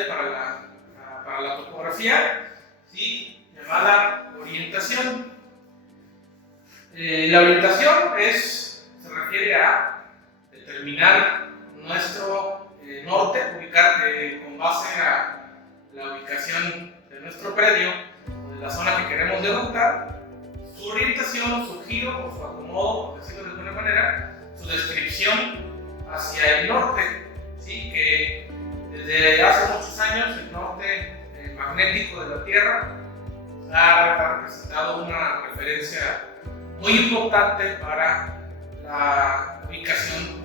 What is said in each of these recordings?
importante para la topografía, ¿sí? Llamada orientación. La orientación se refiere a determinar nuestro norte, ubicar con base a la ubicación de nuestro predio o de la zona que queremos derrotar, su orientación, su giro o su acomodo, por decirlo de alguna manera, su descripción hacia el norte, ¿sí? Que desde hace muchos años el norte magnético de la Tierra ha representado una referencia muy importante para la ubicación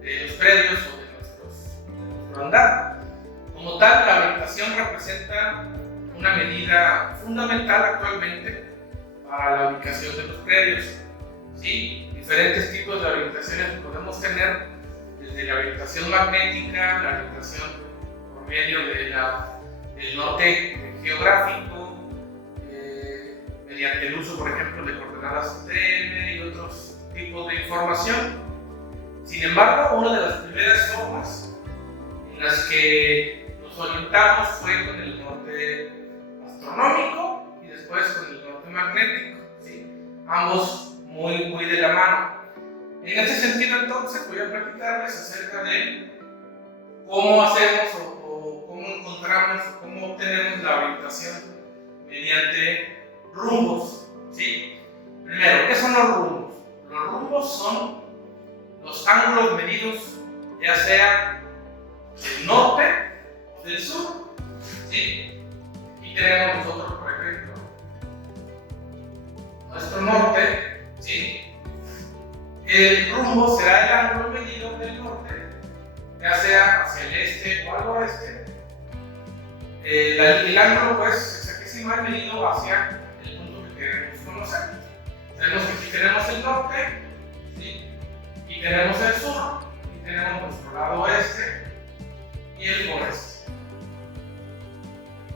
de los predios o de nuestro andar. Como tal, la orientación representa una medida fundamental actualmente para la ubicación de los predios, ¿sí? Diferentes tipos de orientaciones podemos tener, desde la orientación magnética, la orientación por medio del norte geográfico, mediante el uso, por ejemplo, de coordenadas UTM y otros tipos de información. Sin embargo, una de las primeras formas en las que nos orientamos fue con el norte astronómico y después con el norte magnético, ¿sí? Ambos muy de la mano. En este sentido, entonces, voy a platicarles acerca de cómo hacemos o cómo encontramos o cómo obtenemos la orientación mediante rumbos, ¿sí? Primero, ¿qué son los rumbos? Los rumbos son los ángulos medidos, ya sea del norte o del sur, ¿sí? Aquí tenemos nosotros, por ejemplo, nuestro norte, ¿sí? El rumbo será el ángulo medido del norte, ya sea hacia el este o al oeste. El ángulo, pues, hexagesimal medido hacia el punto que queremos conocer. Tenemos que aquí tenemos el norte, ¿sí? Y tenemos el sur, y tenemos nuestro lado oeste y el oeste.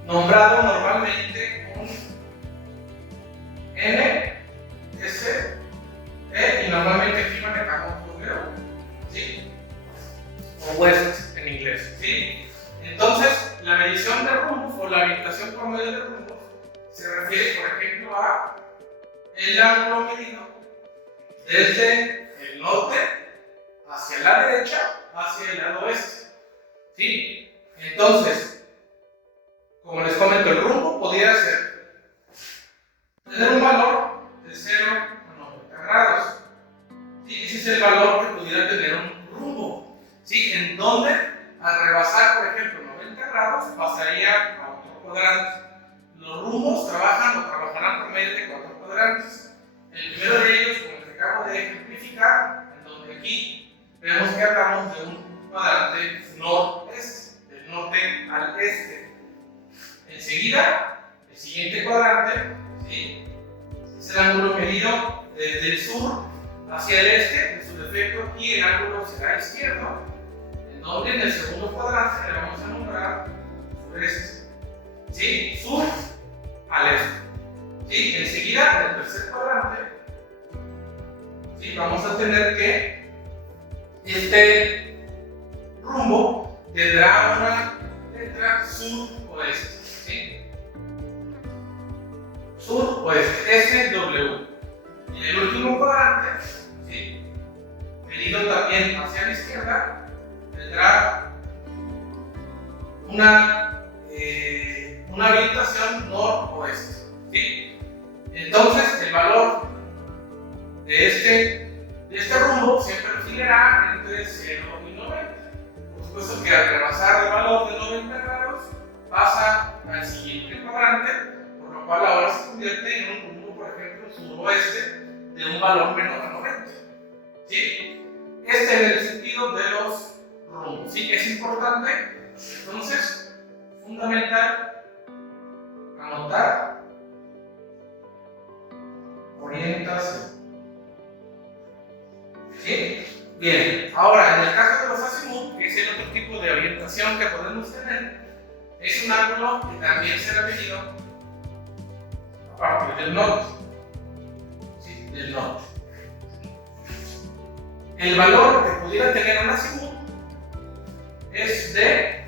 Nombrado normalmente con N, S, E, y normalmente aquí manejamos por G, ¿sí? O west en inglés, ¿sí? Entonces, la medición de rumbos o la orientación por medio de rumbos se refiere, por ejemplo, a el ángulo medido desde el norte hacia la derecha, hacia el lado oeste, ¿sí? Entonces, como les comento, el rumbo podría ser tener un valor de 0 a 90 grados, ¿sí? Ese es el valor que pudiera tener un rumbo, ¿sí? En donde, al rebasar, por ejemplo, 90 grados, pasaría a otro cuadrante. Los rumbos trabajarán por medio de 4 cuadrantes. El primero de ellos, como les acabo de ejemplificar, en donde aquí vemos que hablamos de un cuadrante nordeste, del norte al este. Enseguida, el siguiente cuadrante, ¿sí? Es el ángulo medido desde el sur hacia el este. En su defecto, aquí el ángulo será izquierdo, en donde en el segundo cuadrante le vamos a nombrar sureste, ¿sí? Sur al este, ¿sí? Enseguida, en el tercer cuadrante, ¿sí? Vamos a tener que este rumbo tendrá una letra sur-oeste, ¿sí? Sur-oeste, SW. Y el último cuadrante, ¿sí? Medido también hacia la izquierda, tendrá una orientación noroeste, ¿sí? Entonces, el valor de este rumbo siempre oscilará entre 0 y 90. Por supuesto que al rebasar el valor de 90 grados pasa al siguiente cuadrante, por lo cual ahora se convierte en un rumbo, por ejemplo, suroeste de un valor menor a 90, ¿sí? Este es el sentido de los rumbos, ¿sí? Es importante, entonces, fundamental, anotar orientación, ¿sí? Bien, ahora en el caso de los azimut, que es el otro tipo de orientación que podemos tener, es un ángulo que también será medido a partir del norte, ¿sí? Del norte. El valor que pudiera tener un azimut es de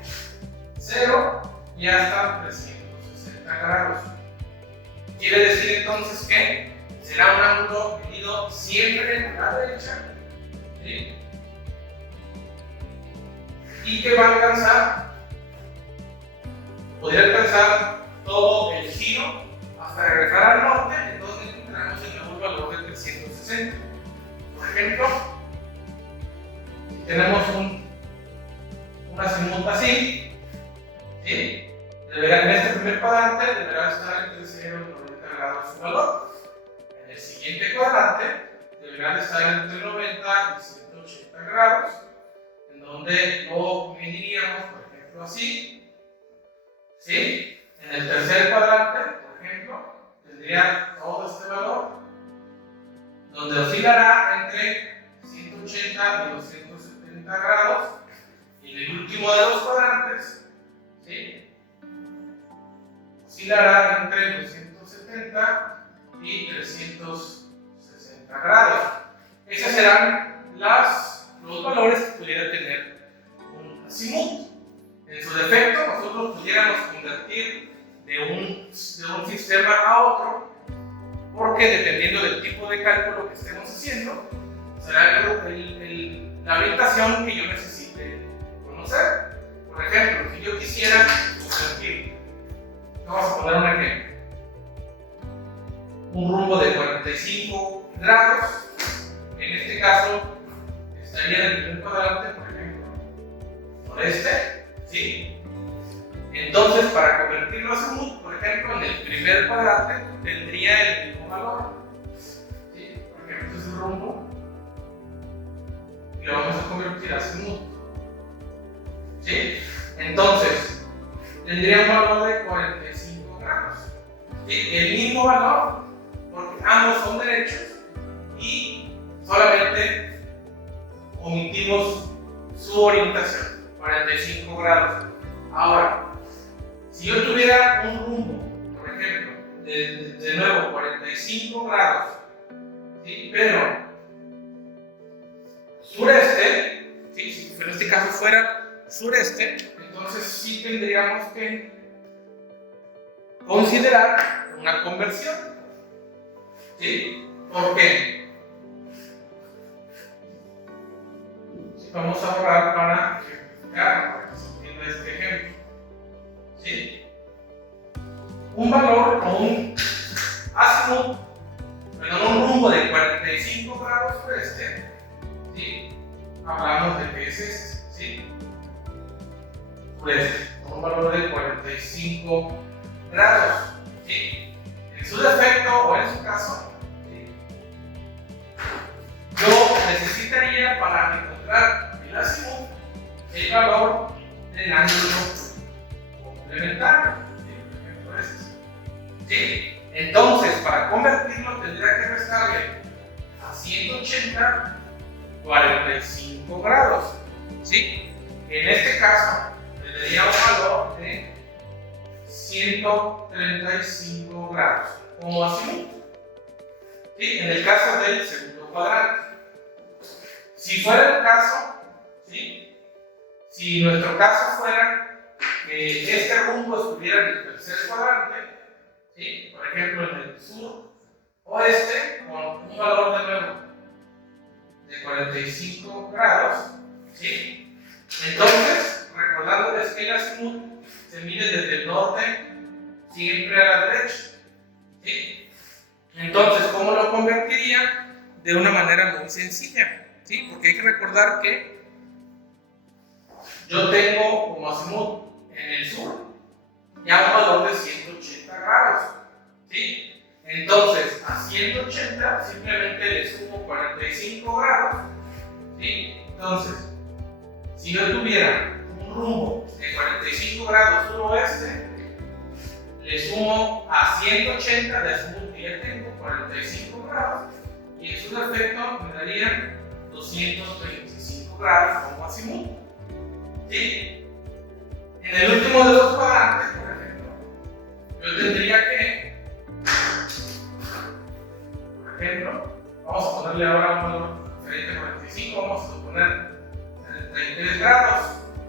0 y hasta 360 grados. Quiere decir entonces que será un ángulo medido siempre a la derecha, ¿sí? Y que va a alcanzar, podría alcanzar todo el giro hasta regresar al norte, entonces encontramos el nuevo valor de 360. Por ejemplo, si tenemos un azimut así, ¿sí? En este primer cuadrante deberá estar entre 0 y 90 grados su valor. En el siguiente cuadrante deberá estar entre 90 y 180 grados, en donde lo mediríamos, por ejemplo, así, ¿sí? En el tercer cuadrante, por ejemplo, tendría todo este valor, donde oscilará entre 180 y 270 grados, y en el último de los cuadrantes, ¿sí? Oscilará entre 270 y 360 grados. Esos serán los valores que pudiera tener un azimut. En su defecto, nosotros pudiéramos convertir de un sistema a otro, porque dependiendo del tipo de cálculo que estemos haciendo, será la orientación que yo necesite conocer. Por ejemplo, si yo quisiera convertir, vamos a poner un ejemplo, un rumbo de 45 grados, en este caso estaría en el primer cuadrante, por ejemplo, noreste, ¿sí? Entonces, para convertirlo a azimut, por ejemplo, en el primer cuadrante tendría el mismo valor, ¿sí? Por ejemplo, este es el rumbo y lo vamos a convertir a azimut, ¿sí? Entonces, tendría un valor de 45 grados, ¿sí? El mismo valor, porque ambos son derechos y solamente omitimos su orientación, 45 grados. Ahora, si yo tuviera un rumbo, por ejemplo, de nuevo 45 grados, ¿sí? Pero sureste, ¿sí? Si en este caso fuera sureste, entonces sí tendríamos que considerar una conversión, ¿sí? ¿Por qué? Vamos a borrar para ejemplificar, para que se entienda este ejemplo, ¿sí? Un valor o un azimut, un rumbo de 45 grados sureste, ¿sí? Hablamos de que es este, ¿sí? Sureste, un valor de 45 grados, ¿sí? En su defecto o en su caso, ¿sí? Yo necesitaría, para encontrar el azimut, el valor del ángulo complementario, ¿sí? Por ejemplo este, ¿sí? Entonces, para convertirlo tendría que restarle a 180 45 grados, ¿sí? En este caso tendría un valor de 135 grados como azimut, ¿sí? En el caso del segundo cuadrante. Si fuera el caso, ¿sí? Si nuestro caso fuera que este rumbo estuviera en el tercer cuadrante, ¿sí? Por ejemplo en el sur oeste, con un valor de nuevo de 45 grados, ¿sí? Entonces, recordándoles que el azimut se mide desde el norte siempre a la derecha, ¿sí? Entonces, ¿cómo lo convertiría? De una manera muy sencilla, ¿sí? Porque hay que recordar que yo tengo como azimut en el sur ya un valor de 180 grados, ¿sí? Entonces, a 180 simplemente le sumo 45 grados, ¿sí? Entonces, si yo tuviera un rumbo de 45 grados suroeste, le sumo a 180 de azimut que ya tengo, 45 grados, y en su defecto me darían 225 grados como azimut, ¿sí? En el último de los cuadrantes, por ejemplo, yo tendría que, por ejemplo, vamos a ponerle ahora un valor diferente a 45, vamos a suponer 33 grados,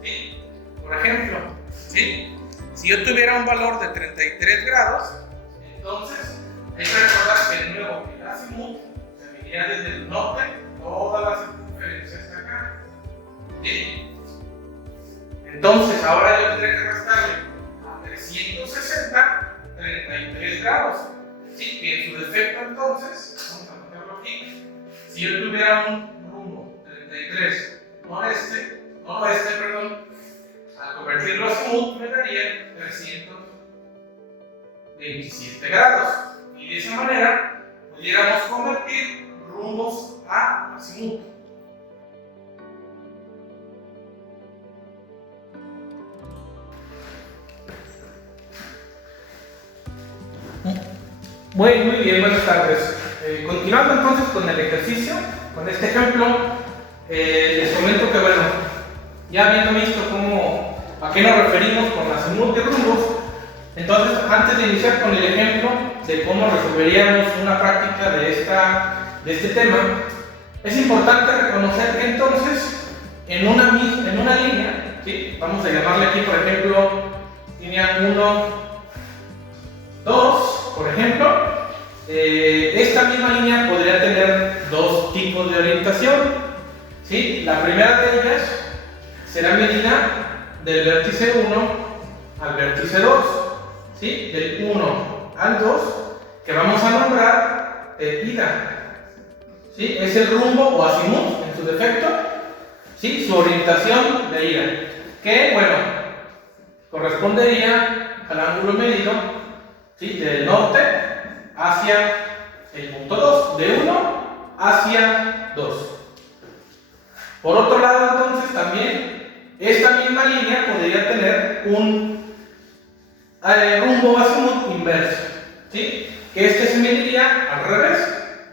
¿sí? Por ejemplo, ¿sí? Si yo tuviera un valor de 33 grados, entonces hay que recordar que de nuevo el azimut se mediría desde el norte, toda la circunferencia hasta acá. ¿Sí? Entonces ahora yo tendré que restarle a 360 33 grados. ¿Sí? Que en su defecto entonces, vamos a ponerlo aquí, si yo tuviera un rumbo 33 noroeste, al convertirlo a azimut me daría 327 grados. Y de esa manera pudiéramos convertir rumbos a azimut. Muy bien, buenas tardes. Continuando entonces con el ejercicio, con este ejemplo, les comento que, bueno, ya habiendo visto a qué nos referimos con azimut y rumbos, entonces antes de iniciar con el ejemplo de cómo resolveríamos una práctica de este tema, es importante reconocer que entonces en una línea, ¿sí? Vamos a llamarle aquí, por ejemplo, línea 1, 2, por ejemplo, esta misma línea podría tener dos tipos de orientación, ¿sí? La primera de ellas será medida del vértice 1 al vértice 2, ¿sí? Del 1 al 2, que vamos a nombrar ida, ¿sí? Es el rumbo o azimut en su defecto, ¿sí? Su orientación de ida, que, bueno, correspondería al ángulo medido, ¿sí? Del norte hacia el punto 2, de 1 hacia 2. Por otro lado, entonces, también esta misma línea podría tener un rumbo azimut inverso, ¿sí? Que este se mediría al revés,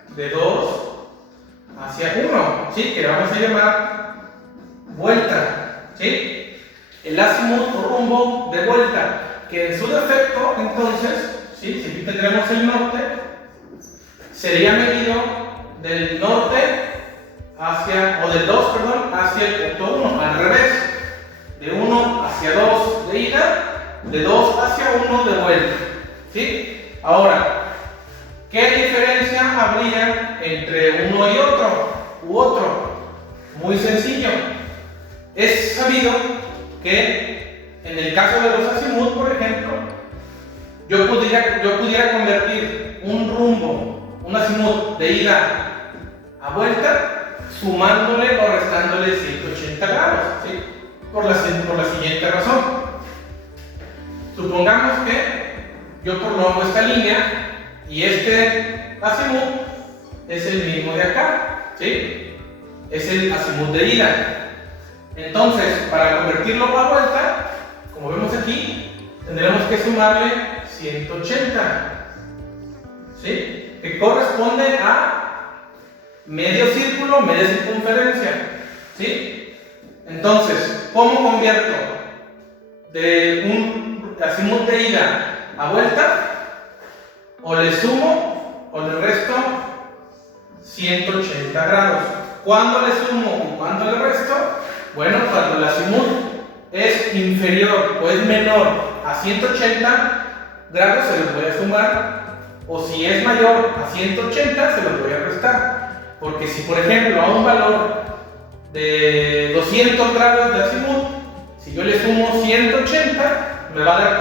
de 2 hacia 1, ¿sí? Que le vamos a llamar vuelta, ¿sí? El azimut o rumbo de vuelta, que en su defecto, entonces, ¿sí? Si aquí tendremos el norte, sería medido del norte del 2, hacia el punto 1, al revés, de 1 hacia 2 de ida, de 2 hacia 1 de vuelta, ¿sí? Ahora, ¿qué diferencia habría entre uno y otro? Muy sencillo. Es sabido que en el caso de los azimut, por ejemplo, yo pudiera convertir un rumbo, un azimut de ida a vuelta, sumándole o restándole 180 grados, ¿sí? Por la siguiente razón. Supongamos que yo prolongo esta línea y este azimut es el mismo de acá, ¿sí? Es el azimut de ida. Entonces, para convertirlo a vuelta, como vemos aquí, tendremos que sumarle 180, ¿sí? Que corresponde a medio círculo, media circunferencia, ¿sí? Entonces, ¿cómo convierto de un azimut de ida a vuelta? O le sumo o le resto 180 grados. ¿Cuándo le sumo y cuándo le resto? Bueno, cuando el azimut es inferior o es menor a 180 grados se los voy a sumar, o si es mayor a 180 se los voy a restar. Porque si, por ejemplo, a un valor de 200 grados de azimut, si yo le sumo 180, me va a dar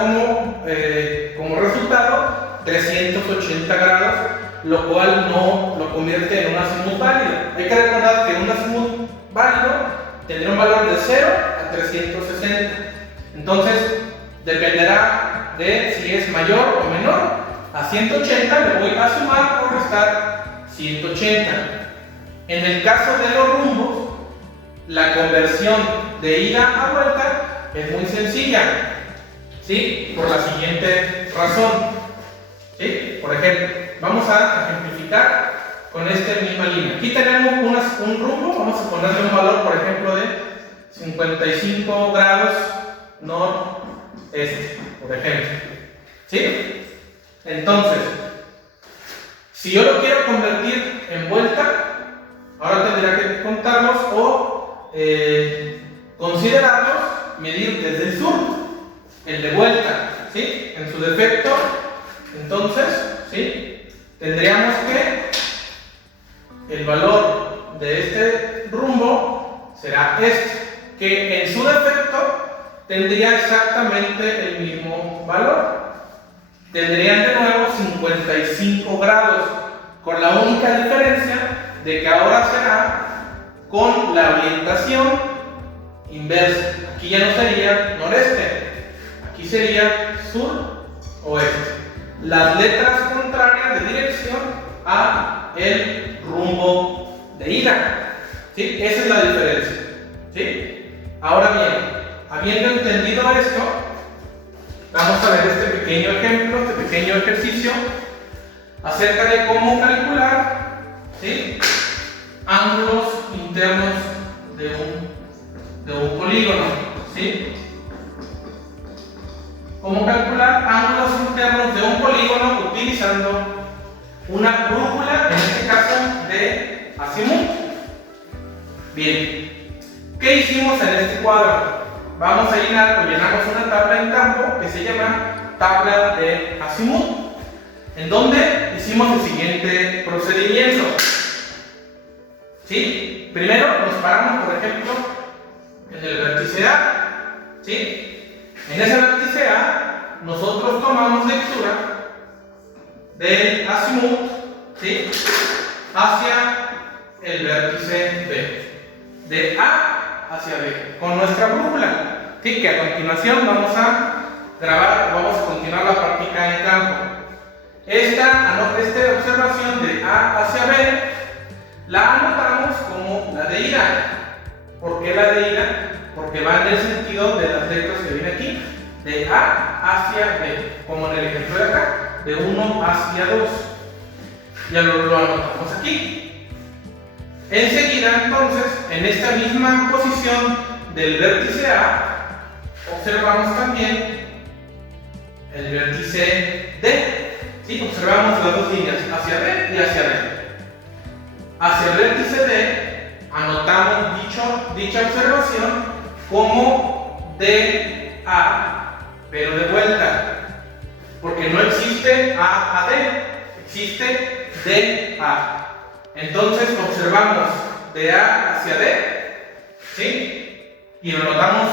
como resultado 380 grados, lo cual no lo convierte en un azimut válido. Hay que recordar que un azimut válido tendrá un valor de 0 a 360. Entonces, dependerá de si es mayor o menor a 180, le voy a sumar o restar 180. En el caso de los rumbos, la conversión de ida a vuelta es muy sencilla, ¿sí? Por la siguiente razón, ¿sí? Por ejemplo, vamos a ejemplificar con esta misma línea. Aquí tenemos un rumbo, vamos a ponerle un valor, por ejemplo, de 55 grados noreste, por ejemplo, ¿sí? Entonces, si yo lo quiero convertir en vuelta, ahora tendría que contarlos o considerarlos, medir desde el sur, el de vuelta. en su defecto, entonces, ¿sí? Tendríamos que el valor de este rumbo será este, que en su defecto tendría exactamente el mismo valor. Tendrían de nuevo 55 grados, con la única diferencia de que ahora será con la orientación inversa. Aquí ya no sería noreste, aquí sería sur-oeste. Las letras contrarias de dirección a el rumbo de ida. ¿Sí? Esa es la diferencia. ¿Sí? Ahora bien, habiendo entendido esto, vamos a ver este pequeño ejemplo, este pequeño ejercicio acerca de cómo calcular, ¿sí?, ángulos internos de un polígono. ¿Sí? Cómo calcular ángulos internos de un polígono utilizando una brújula, en este caso de azimut. Bien, ¿qué hicimos en este cuadro? Vamos a llenamos una tabla en campo que se llama tabla de azimut, en donde hicimos el siguiente procedimiento. ¿Sí? Primero nos paramos, por ejemplo, en el vértice A. ¿Sí? En ese vértice A, nosotros tomamos lectura del azimut, ¿sí?, hacia el vértice B. De A hacia B, con nuestra brújula. ¿Sí? Que a continuación vamos a grabar, vamos a continuar la práctica en campo. Esta observación de A hacia B la anotamos como la de ida. ¿Por qué la de ida? Porque va en el sentido de las letras que viene aquí, de A hacia B, como en el ejemplo de acá, de 1 hacia 2. Ya lo anotamos aquí. Enseguida, entonces, en esta misma posición del vértice A, observamos también el vértice D. ¿Sí? Observamos las dos líneas, hacia B y hacia D. Hacia el vértice D, anotamos dicha observación como DA, pero de vuelta, porque no existe A a D, existe DA. Entonces observamos de A hacia D, ¿sí?, y lo anotamos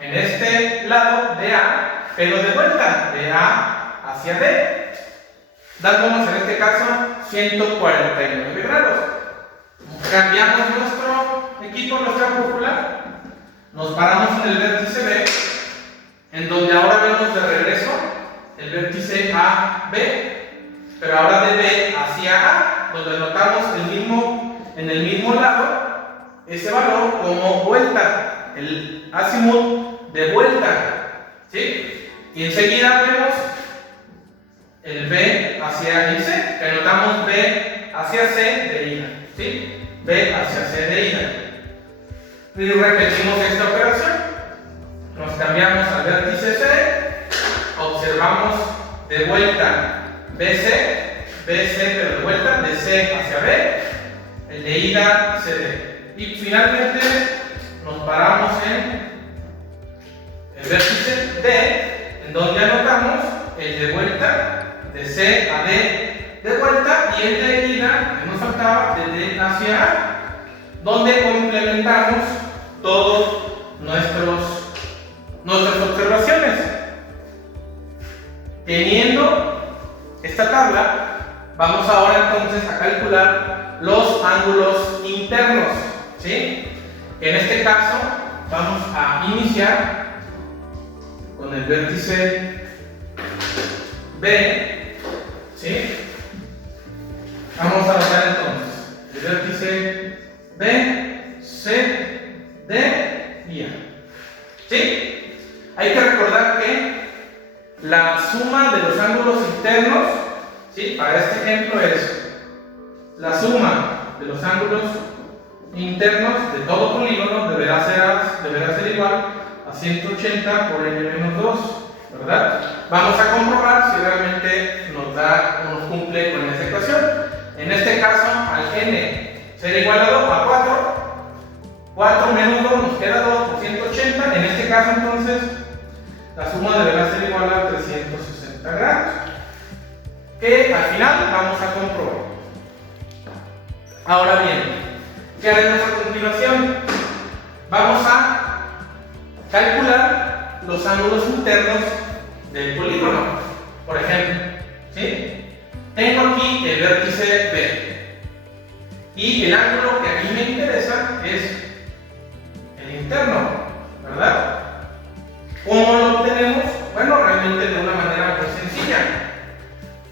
en este lado de A, pero de vuelta de A hacia D, dándonos en este caso 149 grados. Cambiamos nuestro equipo, nuestra brújula, nos paramos en el vértice B, en donde ahora vemos de regreso el vértice AB, pero ahora de B hacia A, donde anotamos en el mismo lado ese valor como vuelta, el azimut de vuelta. ¿Sí? Y enseguida vemos el B hacia el C, que anotamos B hacia C de ida. ¿Sí? B hacia C de ida. Y repetimos esta operación. Nos cambiamos al vértice C, observamos de vuelta BC, pero de vuelta de C hacia B, el de ida CD. Y finalmente nos paramos en el vértice D, en donde anotamos el de vuelta de C a D de vuelta y el de ida que nos faltaba de D hacia A, donde complementamos todas nuestras observaciones. Teniendo esta tabla, vamos ahora entonces a calcular los ángulos internos. ¿Sí? En este caso vamos a iniciar con el vértice B. ¿Sí? Vamos a anotar entonces el vértice B, C, D y A. ¿Sí? Hay que recordar que la suma de los ángulos internos, ¿sí?, para este ejemplo es la suma de los ángulos internos de todo polígono deberá ser igual a 180 por n-2, ¿verdad? Vamos a comprobar si realmente nos da o nos cumple con esta ecuación. En este caso, al n ser igual a 4 menos 2 nos queda 2 por 180. En este caso, entonces, la suma deberá ser igual a 360. 180 grados, que al final vamos a comprobar. Ahora bien, ¿qué haremos a continuación? Vamos a calcular los ángulos internos del polígono. Por ejemplo, ¿sí? Tengo aquí el vértice B y el ángulo que aquí me interesa es el interno, ¿verdad? ¿Cómo lo obtenemos? Bueno, realmente de una manera muy sencilla,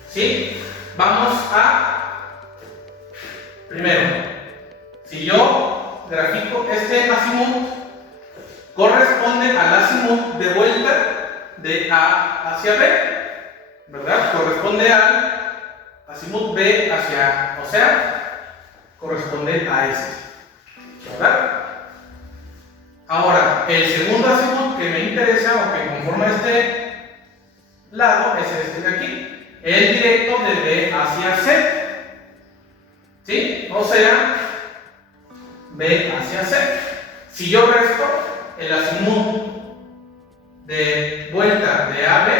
¿sí? Vamos a, primero, si yo grafico este azimut, corresponde al azimut de vuelta de A hacia B, ¿verdad? Corresponde al azimut B hacia A, o sea, corresponde a este, ¿verdad? Ahora, el segundo azimut que me interesa o que conforma este lado es este de aquí, el directo de B hacia C, ¿sí? O sea, B hacia C. Si yo resto el azimut de vuelta de A a B,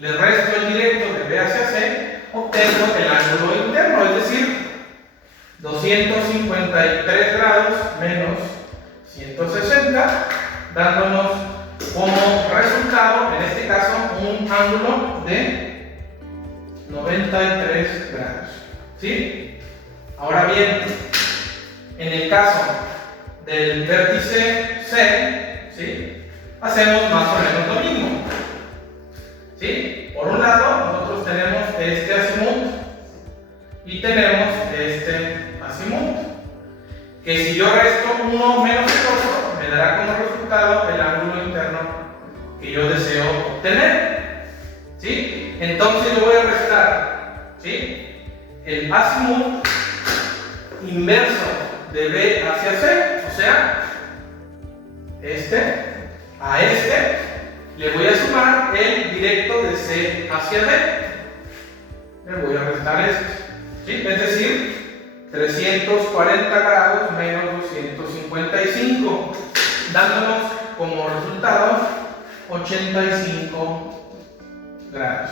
le resto el directo de B hacia C, obtengo el ángulo interno, es decir, 253 grados menos 160, dándonos como resultado, en este caso, un ángulo de 93 grados. ¿Sí? Ahora bien, en el caso del vértice C, ¿sí?, hacemos más o menos lo mismo. ¿Sí? Por un lado, nosotros tenemos este azimut y tenemos este azimut, que si yo resto uno menos el otro, me dará como resultado el ángulo interno que yo deseo obtener. ¿Sí? Entonces yo voy a restar, ¿sí?, el azimut inverso de B hacia C, o sea, este a este, le voy a sumar el directo de C hacia D. Le voy a restar este, ¿sí? Es decir, 340 grados menos 255, dándonos como resultado 85 grados.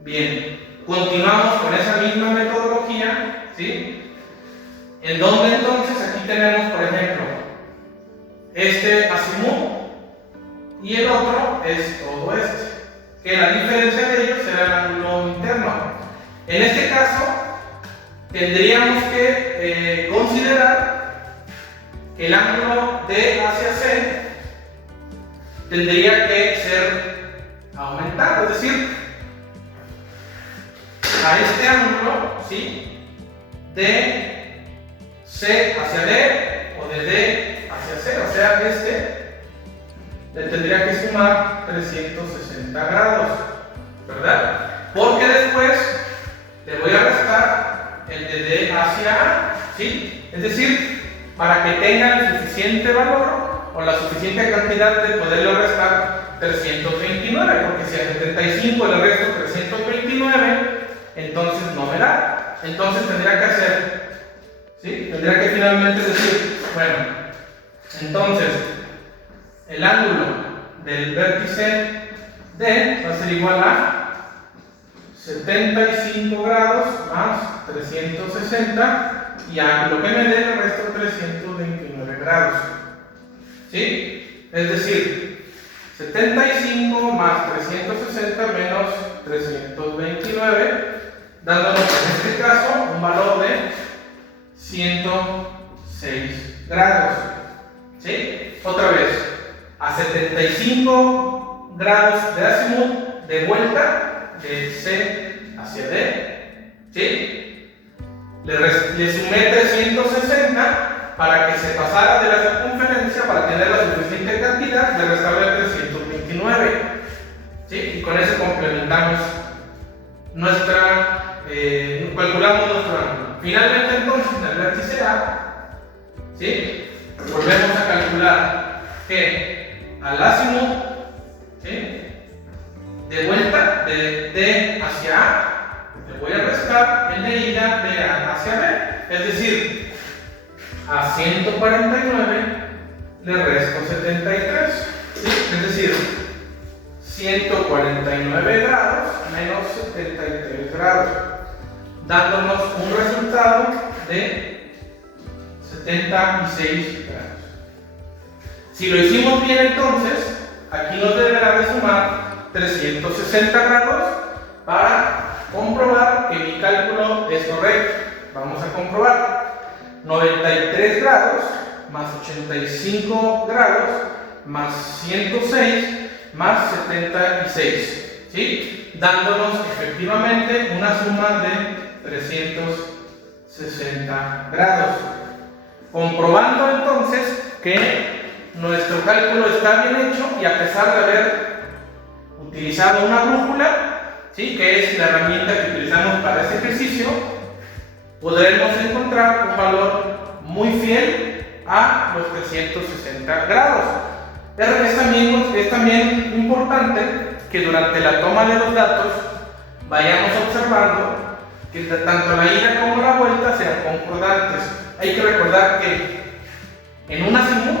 Bien, continuamos con esa misma metodología, ¿sí? En donde entonces aquí tenemos, por ejemplo, este azimut y el otro es todo este, que la diferencia de ellos será el ángulo interno. En este caso, tendríamos que considerar que el ángulo D hacia C tendría que ser aumentado, es decir, a este ángulo, ¿sí?, de C hacia D o de D hacia C, o sea, este le tendría que sumar 360 grados, ¿verdad? Porque después le voy a restar el de D hacia A, ¿sí? Es decir, para que tenga el suficiente valor o la suficiente cantidad de poderle restar 329, porque si a 75 le resto 329, entonces no me da. Entonces tendría que hacer, ¿sí?, tendría que finalmente decir, bueno, entonces el ángulo del vértice D va a ser igual a 75 grados más 360, y a lo que me dé el resto 329 grados. ¿Sí? Es decir, 75 más 360 menos 329, dándonos en este caso un valor de 106 grados. ¿Sí? Otra vez, a 75 grados de azimut de vuelta de C hacia D, ¿sí?, le sumé 360 para que se pasara de la circunferencia, para tener la suficiente cantidad de restarle 329, ¿sí?, y con eso complementamos calculamos nuestro ángulo. Finalmente, entonces, en el vértice A, ¿sí?, volvemos a calcular que al azimut, ¿sí?, de vuelta de D hacia A, le voy a restar el de ida de A hacia B, es decir, a 149 le resto 73, ¿sí? Es decir, 149 grados menos 73 grados, dándonos un resultado de 76 grados. Si lo hicimos bien, entonces, aquí nos deberá de sumar 360 grados para comprobar que mi cálculo es correcto. Vamos a comprobar. 93 grados más 85 grados más 106 más 76, ¿sí? Dándonos efectivamente una suma de 360 grados. Comprobando entonces que nuestro cálculo está bien hecho y a pesar de haber utilizado una brújula, ¿sí?, que es la herramienta que utilizamos para este ejercicio, podremos encontrar un valor muy fiel a los 360 grados. Es también importante que durante la toma de los datos vayamos observando que tanto la ida como la vuelta sean concordantes. Hay que recordar que en un azimut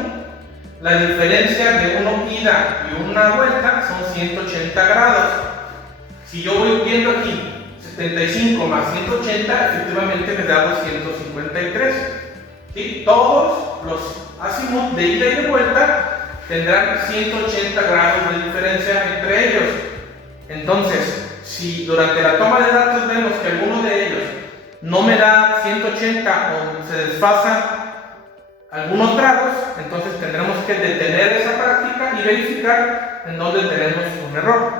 la diferencia de una ida y una vuelta son 180 grados. Si yo voy viendo aquí 75 más 180, efectivamente me da 253. ¿Sí? Todos los azimut de ida y de vuelta tendrán 180 grados de diferencia entre ellos. Entonces, si durante la toma de datos vemos que alguno de ellos no me da 180 o se desfasa algunos grados, entonces tendremos que detener esa práctica y verificar en dónde tenemos un error.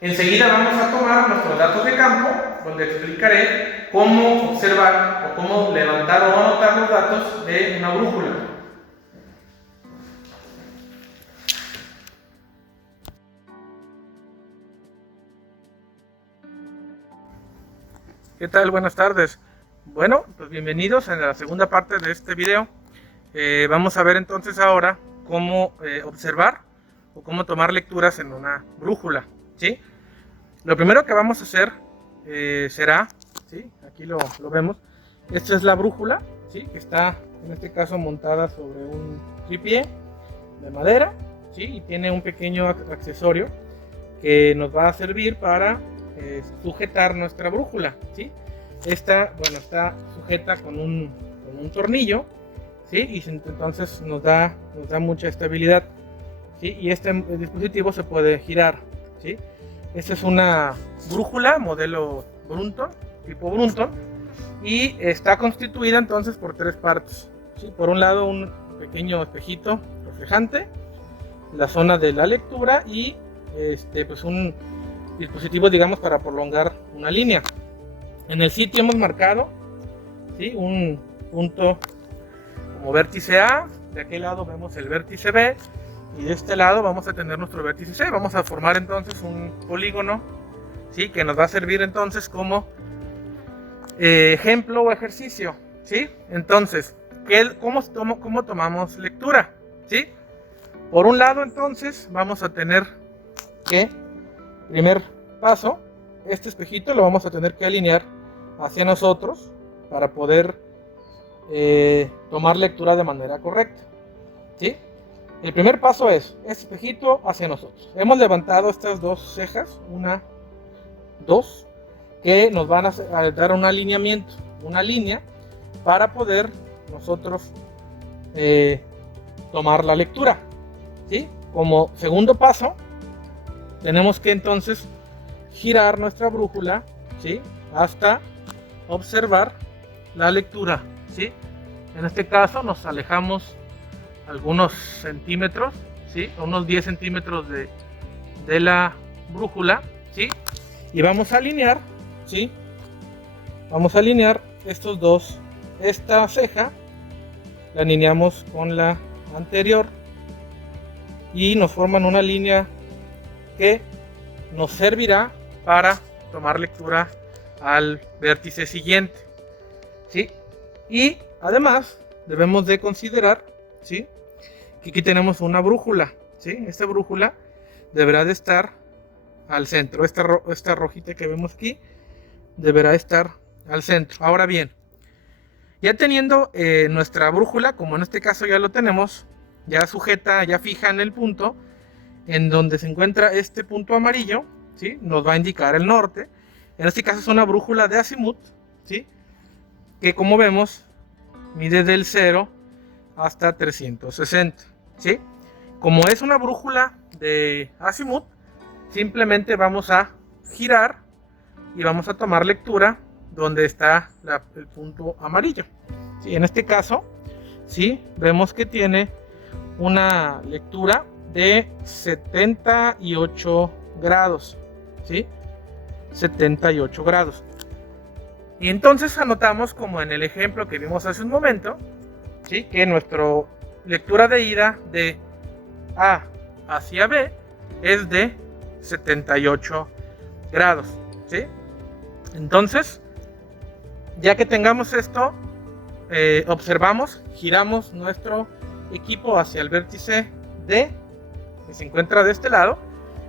Enseguida vamos a tomar nuestros datos de campo, donde explicaré cómo observar o cómo levantar o anotar los datos de una brújula. ¿Qué tal? Buenas tardes. Bueno, pues bienvenidos a la segunda parte de este video. Vamos a ver entonces ahora cómo observar o cómo tomar lecturas en una brújula, ¿sí? Lo primero que vamos a hacer será, ¿sí?, aquí lo vemos, esta es la brújula, ¿sí?, que está en este caso montada sobre un tripié de madera, ¿sí?, y tiene un pequeño accesorio que nos va a servir para sujetar nuestra brújula, ¿sí? Esta, bueno, está sujeta con un tornillo, ¿sí?, y entonces nos da mucha estabilidad, ¿sí? Y este dispositivo se puede girar, ¿sí? Esta es una brújula modelo Brunton, tipo Brunton, y está constituida entonces por tres partes, ¿sí? Por un lado un pequeño espejito reflejante, la zona de la lectura y pues un dispositivo, digamos, para prolongar una línea. En el sitio hemos marcado, ¿sí?, un punto como vértice A, de aquel lado vemos el vértice B y de este lado vamos a tener nuestro vértice C. Vamos a formar entonces un polígono, ¿sí?, que nos va a servir entonces como ejemplo o ejercicio, ¿sí? Entonces, ¿cómo tomamos lectura? ¿Sí? Por un lado entonces vamos a tener que, primer paso, este espejito lo vamos a tener que alinear hacia nosotros para poder tomar lectura de manera correcta, ¿sí? El primer paso es este espejito hacia nosotros. Hemos levantado estas dos cejas, una, dos, que nos van a dar un alineamiento, una línea para poder nosotros tomar la lectura, ¿sí? Como segundo paso, tenemos que entonces girar nuestra brújula, ¿sí?, hasta observar la lectura, ¿sí? En este caso nos alejamos algunos centímetros, ¿sí?, unos 10 centímetros de la brújula, ¿sí? Y vamos a alinear, ¿sí? Vamos a alinear estos dos, esta ceja la alineamos con la anterior y nos forman una línea que nos servirá para tomar lectura al vértice siguiente, ¿sí? Y además debemos de considerar, ¿sí?, que aquí tenemos una brújula, ¿sí? Esta brújula deberá de estar al centro. Esta rojita que vemos aquí deberá estar al centro. Ahora bien, ya teniendo nuestra brújula, como en este caso ya lo tenemos, ya sujeta, ya fija en el punto, en donde se encuentra este punto amarillo, ¿sí? Nos va a indicar el norte. En este caso es una brújula de azimut, ¿sí? Que como vemos mide del 0 hasta 360, ¿sí? Como es una brújula de azimut, simplemente vamos a girar y vamos a tomar lectura donde está el punto amarillo, ¿sí? En este caso, ¿sí? Vemos que tiene una lectura de 78 grados, ¿sí? 78 grados. Y entonces anotamos, como en el ejemplo que vimos hace un momento, ¿sí? Que nuestra lectura de ida de A hacia B es de 78 grados, ¿sí? Entonces, ya que tengamos esto, observamos, giramos nuestro equipo hacia el vértice D, que se encuentra de este lado,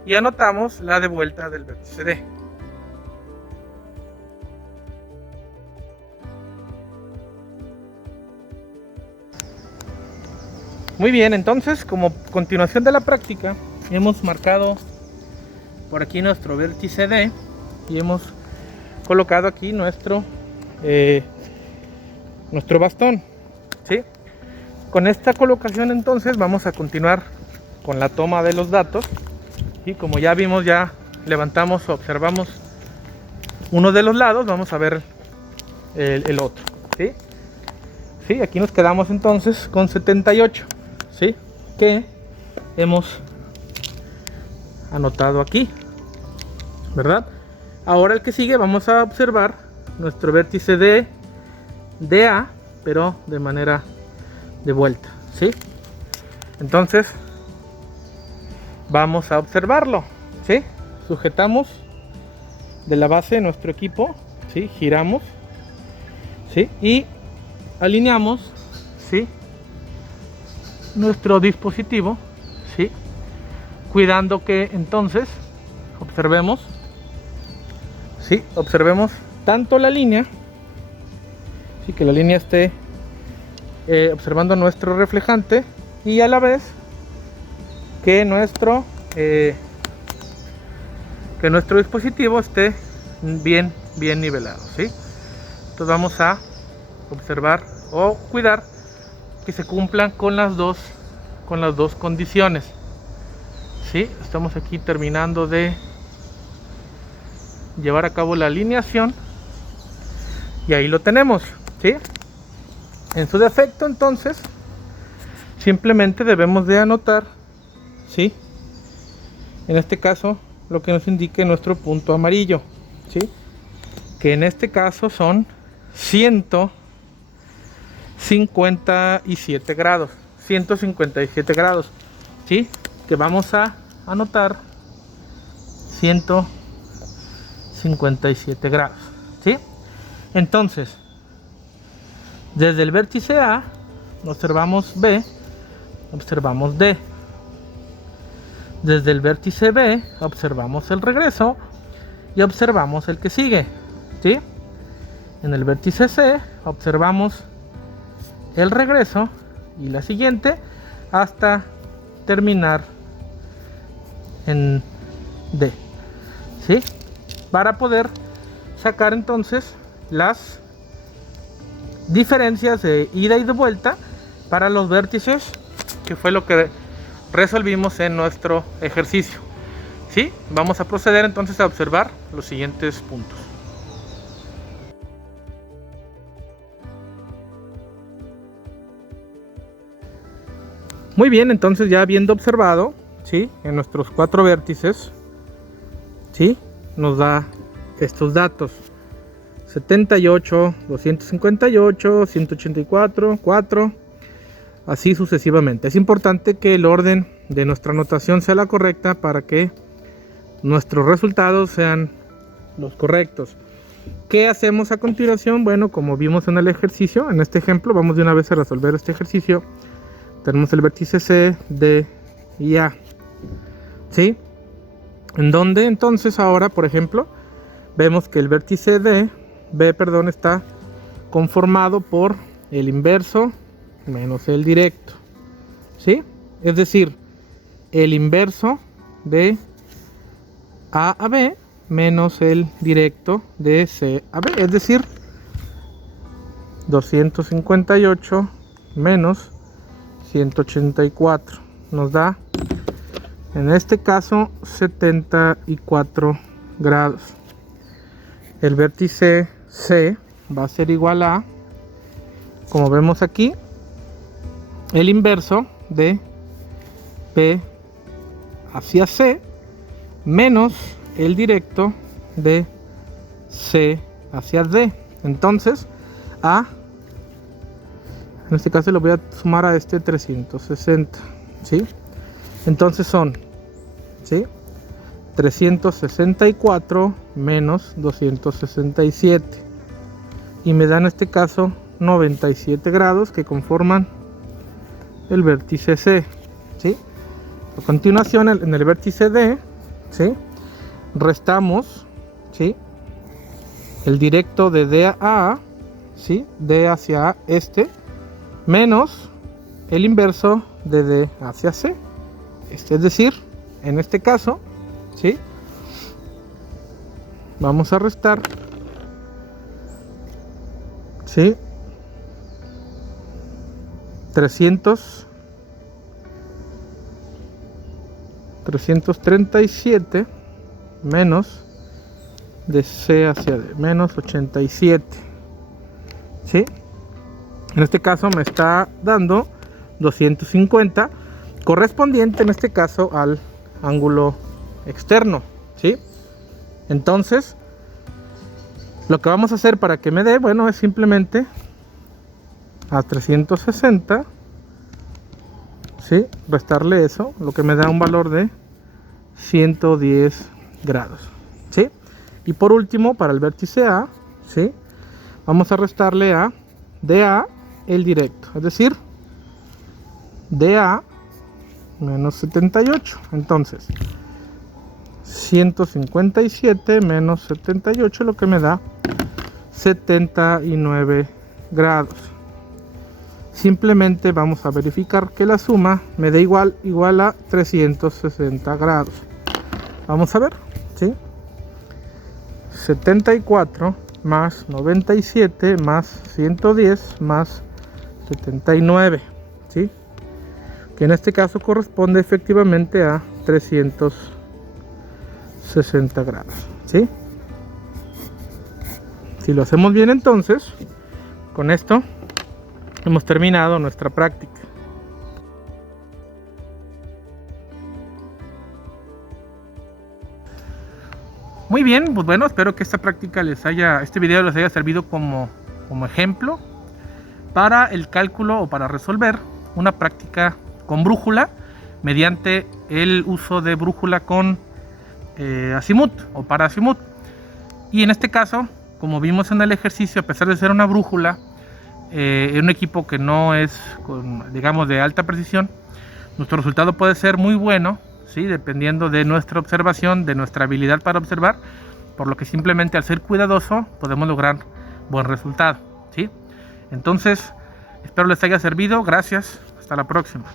y anotamos la de vuelta del vértice D. Muy bien, entonces, como continuación de la práctica, hemos marcado por aquí nuestro vértice D y hemos colocado aquí nuestro bastón, ¿sí? Con esta colocación entonces vamos a continuar con la toma de los datos, y como ya vimos, ya levantamos, observamos uno de los lados, vamos a ver el otro, ¿sí? Sí, aquí nos quedamos entonces con 78, ¿sí? Que hemos anotado aquí, ¿verdad? Ahora el que sigue, vamos a observar nuestro vértice de DA, pero de manera de vuelta, ¿sí? Entonces vamos a observarlo, ¿sí? Sujetamos de la base nuestro equipo, ¿sí? Giramos, ¿sí? Y alineamos, ¿sí? Nuestro dispositivo, ¿sí? Cuidando que entonces observemos, ¿sí? Observemos tanto la línea, ¿sí? Que la línea esté observando nuestro reflejante, y a la vez que nuestro dispositivo esté bien nivelado, ¿sí? Entonces vamos a observar o cuidar que se cumplan con las dos condiciones, ¿sí? Estamos aquí terminando de llevar a cabo la alineación y ahí lo tenemos, ¿sí? En su defecto, entonces, simplemente debemos de anotar, ¿sí? En este caso, lo que nos indique nuestro punto amarillo, ¿sí? Que en este caso son 157 grados, 157 grados, ¿sí? Que vamos a anotar 157 grados, ¿sí? Entonces, desde el vértice A observamos B, observamos D. Desde el vértice B observamos el regreso y observamos el que sigue, ¿sí? En el vértice C observamos el regreso y la siguiente hasta terminar en D, ¿sí? Para poder sacar entonces las diferencias de ida y de vuelta para los vértices, que fue lo que resolvimos en nuestro ejercicio, ¿sí? Vamos a proceder entonces a observar los siguientes puntos. Muy bien, entonces ya habiendo observado, ¿sí? En nuestros 4 vértices, ¿sí? Nos da estos datos: 78, 258, 184, 4, así sucesivamente. Es importante que el orden de nuestra anotación sea la correcta para que nuestros resultados sean los correctos. ¿Qué hacemos a continuación? Bueno, como vimos en el ejercicio, en este ejemplo, vamos de una vez a resolver este ejercicio. Tenemos el vértice C, D y A, ¿sí? En donde entonces ahora, por ejemplo, vemos que el vértice B, está conformado por el inverso menos el directo, ¿sí? Es decir, el inverso de A a B menos el directo de C a B, es decir, 258 menos 184 nos da, en este caso, 74 grados. El vértice C va a ser igual a, como vemos aquí, el inverso de B hacia C menos el directo de C hacia D. Entonces, A, en este caso lo voy a sumar a este 360, ¿sí? Entonces son, ¿sí?, 364 menos 267 y me da en este caso 97 grados que conforman el vértice C, ¿sí? A continuación, en el vértice D, ¿sí?, restamos, ¿sí?, el directo de D a A, ¿sí?, D hacia A, menos el inverso de D hacia C, es decir, en este caso, ¿sí?, vamos a restar, ¿sí?, 337 menos de C hacia D, menos 87, ¿sí? En este caso me está dando 250, correspondiente en este caso al ángulo externo, ¿sí? Entonces, lo que vamos a hacer para que me dé, bueno, es simplemente a 360, ¿sí?, restarle eso, lo que me da un valor de 110 grados, ¿sí? Y por último, para el vértice A, ¿sí?, vamos a restarle a DA el directo, es decir, DA menos 78. Entonces, 157 menos 78, lo que me da 79 grados. Simplemente vamos a verificar que la suma me dé igual a 360 grados. Vamos a ver, ¿sí? 74 más 97 más 110 más 79, ¿sí?, que en este caso corresponde efectivamente a 360 grados, ¿sí? Si lo hacemos bien, entonces, con esto hemos terminado nuestra práctica. Muy bien, pues bueno, espero que esta práctica este video les haya servido como ejemplo para el cálculo o para resolver una práctica con brújula mediante el uso de brújula con azimut o para azimut. Y en este caso, como vimos en el ejercicio, a pesar de ser una brújula en un equipo que no es, digamos, de alta precisión, nuestro resultado puede ser muy bueno, ¿sí?, dependiendo de nuestra observación, de nuestra habilidad para observar, por lo que simplemente al ser cuidadoso podemos lograr buen resultado, ¿sí? Entonces, espero les haya servido. Gracias. Hasta la próxima.